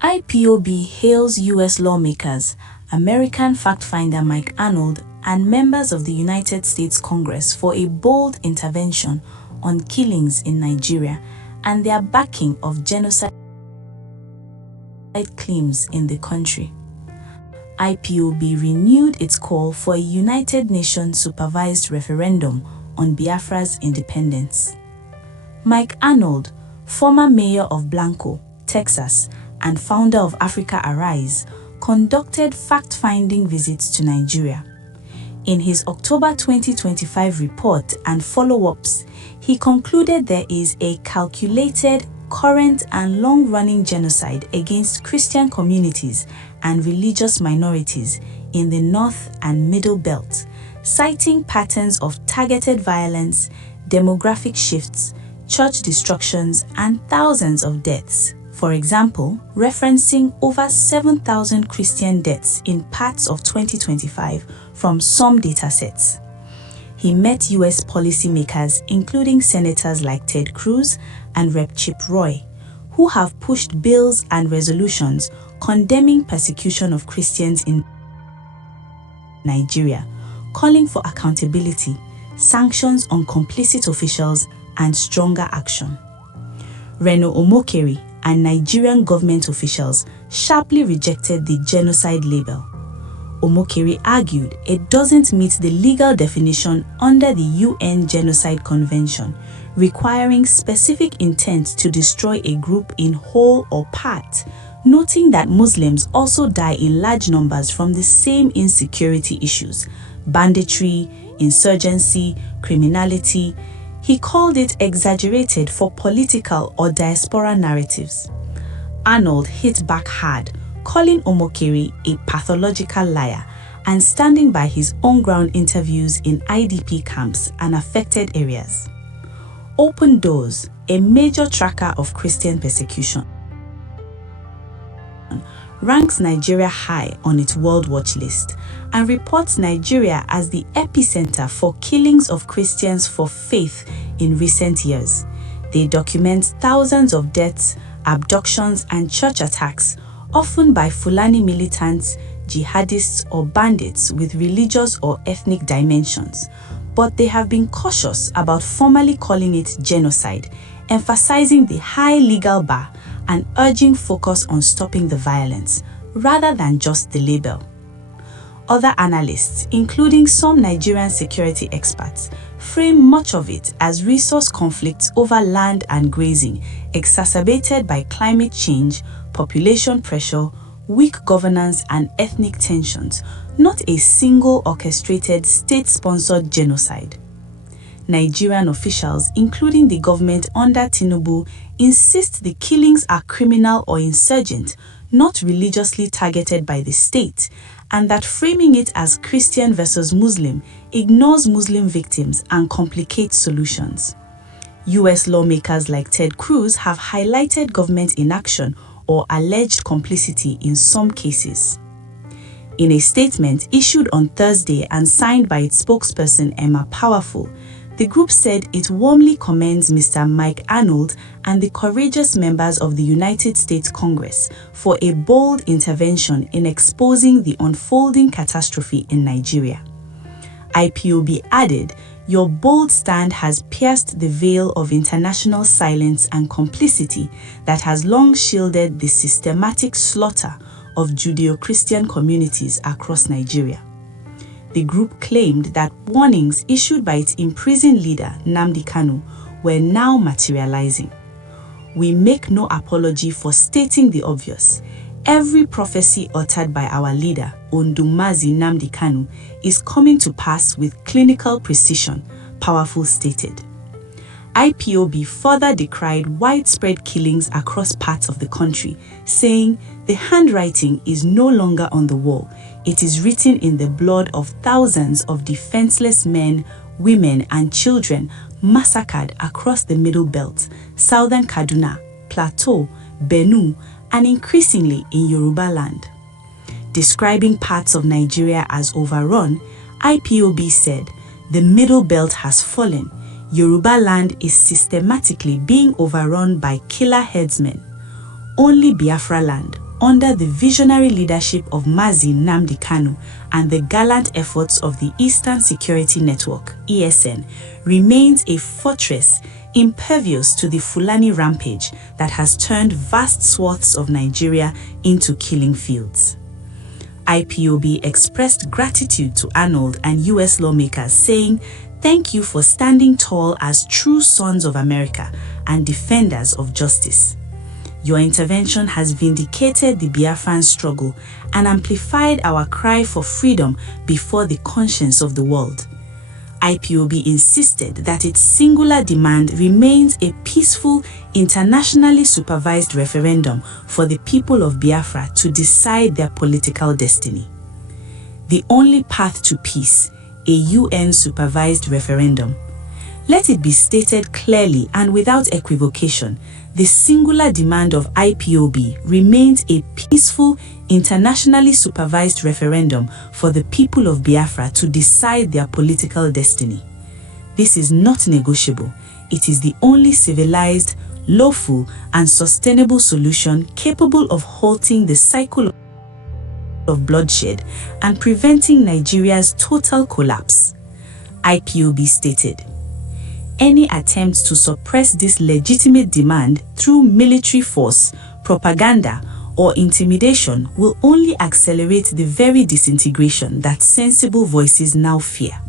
IPOB hails U.S. lawmakers, American fact finder Mike Arnold, and members of the United States Congress for a bold intervention on killings in Nigeria and their backing of genocide claims in the country. IPOB renewed its call for a United Nations supervised referendum on Biafra's independence. Mike Arnold, former mayor of Blanco, Texas, and founder of Africa Arise, conducted fact-finding visits to Nigeria. In his October 2025 report and follow-ups, he concluded there is a calculated, current and long-running genocide against Christian communities and religious minorities in the North and Middle Belt, citing patterns of targeted violence, demographic shifts, church destructions, and thousands of deaths. For example, referencing over 7,000 Christian deaths in parts of 2025 from some datasets. He met U.S. policymakers, including senators like Ted Cruz and Rep. Chip Roy, who have pushed bills and resolutions condemning persecution of Christians in Nigeria, calling for accountability, sanctions on complicit officials, and stronger action. Reno Omokeri and Nigerian government officials sharply rejected the genocide label. Omokeri argued it doesn't meet the legal definition under the UN Genocide Convention, requiring specific intent to destroy a group in whole or part, noting that Muslims also die in large numbers from the same insecurity issues: banditry, insurgency, criminality. He called it exaggerated for political or diaspora narratives. Arnold hit back hard, calling Omokeri a pathological liar and standing by his on-ground interviews in IDP camps and affected areas. Open Doors, a major tracker of Christian persecution, ranks Nigeria high on its World Watch list and reports Nigeria as the epicenter for killings of Christians for faith in recent years. They document thousands of deaths, abductions, and church attacks, often by Fulani militants, jihadists, or bandits with religious or ethnic dimensions. But they have been cautious about formally calling it genocide, emphasizing the high legal bar and urging focus on stopping the violence, rather than just the label. Other analysts, including some Nigerian security experts, frame much of it as resource conflicts over land and grazing, exacerbated by climate change, population pressure, weak governance, and ethnic tensions, not a single orchestrated state-sponsored genocide. Nigerian officials, including the government under Tinubu, insist the killings are criminal or insurgent, not religiously targeted by the state, and that framing it as Christian versus Muslim ignores Muslim victims and complicates solutions. U.S. lawmakers like Ted Cruz have highlighted government inaction or alleged complicity in some cases. In a statement issued on Thursday and signed by its spokesperson Emma Powerful, the group said it warmly commends Mr. Mike Arnold and the courageous members of the United States Congress for a bold intervention in exposing the unfolding catastrophe in Nigeria. IPOB added, "Your bold stand has pierced the veil of international silence and complicity that has long shielded the systematic slaughter of Judeo-Christian communities across Nigeria." The group claimed that warnings issued by its imprisoned leader, Nnamdi Kanu, were now materializing. "We make no apology for stating the obvious. Every prophecy uttered by our leader, Ondumazi Nnamdi Kanu, is coming to pass with clinical precision," Powerful stated. IPOB further decried widespread killings across parts of the country, saying, "The handwriting is no longer on the wall. It is written in the blood of thousands of defenseless men, women, and children massacred across the Middle Belt, Southern Kaduna, Plateau, Benue, and increasingly in Yoruba land." Describing parts of Nigeria as overrun, IPOB said, "The Middle Belt has fallen. Yoruba land is systematically being overrun by killer headsmen. Only Biafra land, under the visionary leadership of Mazi Nnamdi Kanu and the gallant efforts of the Eastern Security Network, ESN, remains a fortress impervious to the Fulani rampage that has turned vast swaths of Nigeria into killing fields. IPOB expressed gratitude to Arnold and US lawmakers, saying, "Thank you for standing tall as true sons of America and defenders of justice. Your intervention has vindicated the Biafran struggle and amplified our cry for freedom before the conscience of the world." IPOB insisted that its singular demand remains a peaceful, internationally supervised referendum for the people of Biafra to decide their political destiny. The only path to peace, a UN-supervised referendum. Let it be stated clearly and without equivocation, the singular demand of IPOB remains a peaceful, internationally supervised referendum for the people of Biafra to decide their political destiny. This is not negotiable. It is the only civilized, lawful, and sustainable solution capable of halting the cycle of bloodshed and preventing Nigeria's total collapse. IPOB stated, "Any attempt to suppress this legitimate demand through military force, propaganda, or intimidation will only accelerate the very disintegration that sensible voices now fear."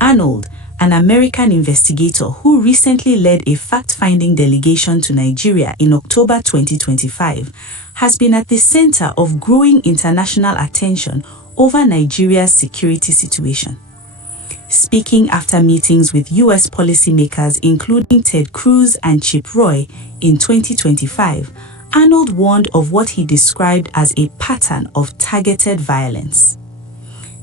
Arnold, an American investigator who recently led a fact-finding delegation to Nigeria in October 2025, has been at the center of growing international attention over Nigeria's security situation. Speaking after meetings with US policymakers including Ted Cruz and Chip Roy in 2025, Arnold warned of what he described as a pattern of targeted violence.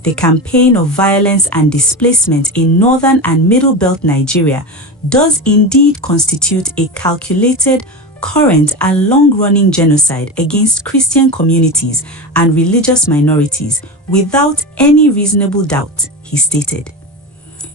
The campaign of violence and displacement in northern and middle belt Nigeria does indeed constitute a calculated, current and long-running genocide against Christian communities and religious minorities without any reasonable doubt, he stated.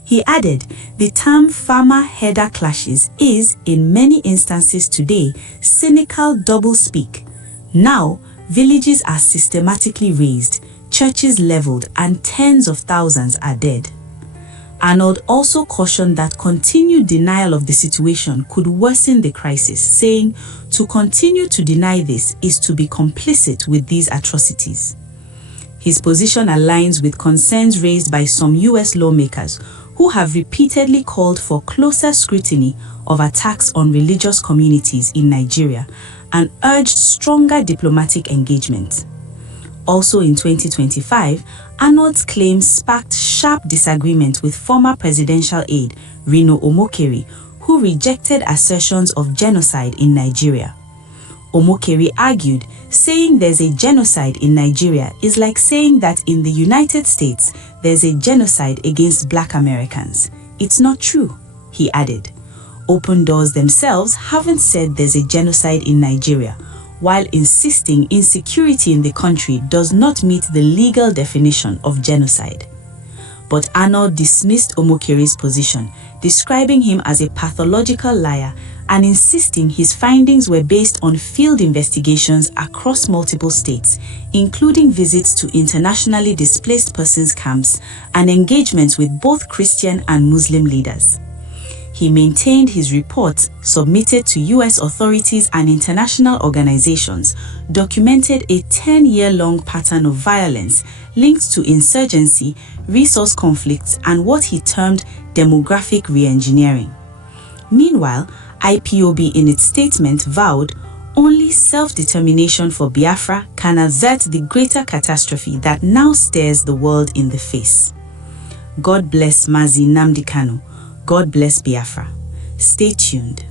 He added, the term farmer-herder clashes is, in many instances today, cynical doublespeak. Now, villages are systematically razed, churches leveled, and tens of thousands are dead. Arnold also cautioned that continued denial of the situation could worsen the crisis, saying, "To continue to deny this is to be complicit with these atrocities." His position aligns with concerns raised by some US lawmakers who have repeatedly called for closer scrutiny of attacks on religious communities in Nigeria and urged stronger diplomatic engagement. Also in 2025, Arnold's claims sparked sharp disagreement with former presidential aide Rino Omokeri, who rejected assertions of genocide in Nigeria. Omokeri argued, saying there's a genocide in Nigeria is like saying that in the United States there's a genocide against Black Americans. It's not true, he added. Open Doors themselves haven't said there's a genocide in Nigeria, while insisting insecurity in the country does not meet the legal definition of genocide. But Arnold dismissed Omokeri's position, describing him as a pathological liar and insisting his findings were based on field investigations across multiple states, including visits to internationally displaced persons camps and engagements with both Christian and Muslim leaders. He maintained his report, submitted to US authorities and international organizations, documented a 10-year-long pattern of violence linked to insurgency, resource conflicts, and what he termed demographic re-engineering. Meanwhile, IPOB in its statement vowed only self-determination for Biafra can avert the greater catastrophe that now stares the world in the face. God bless Mazi Nnamdi Kanu. God bless Biafra. Stay tuned.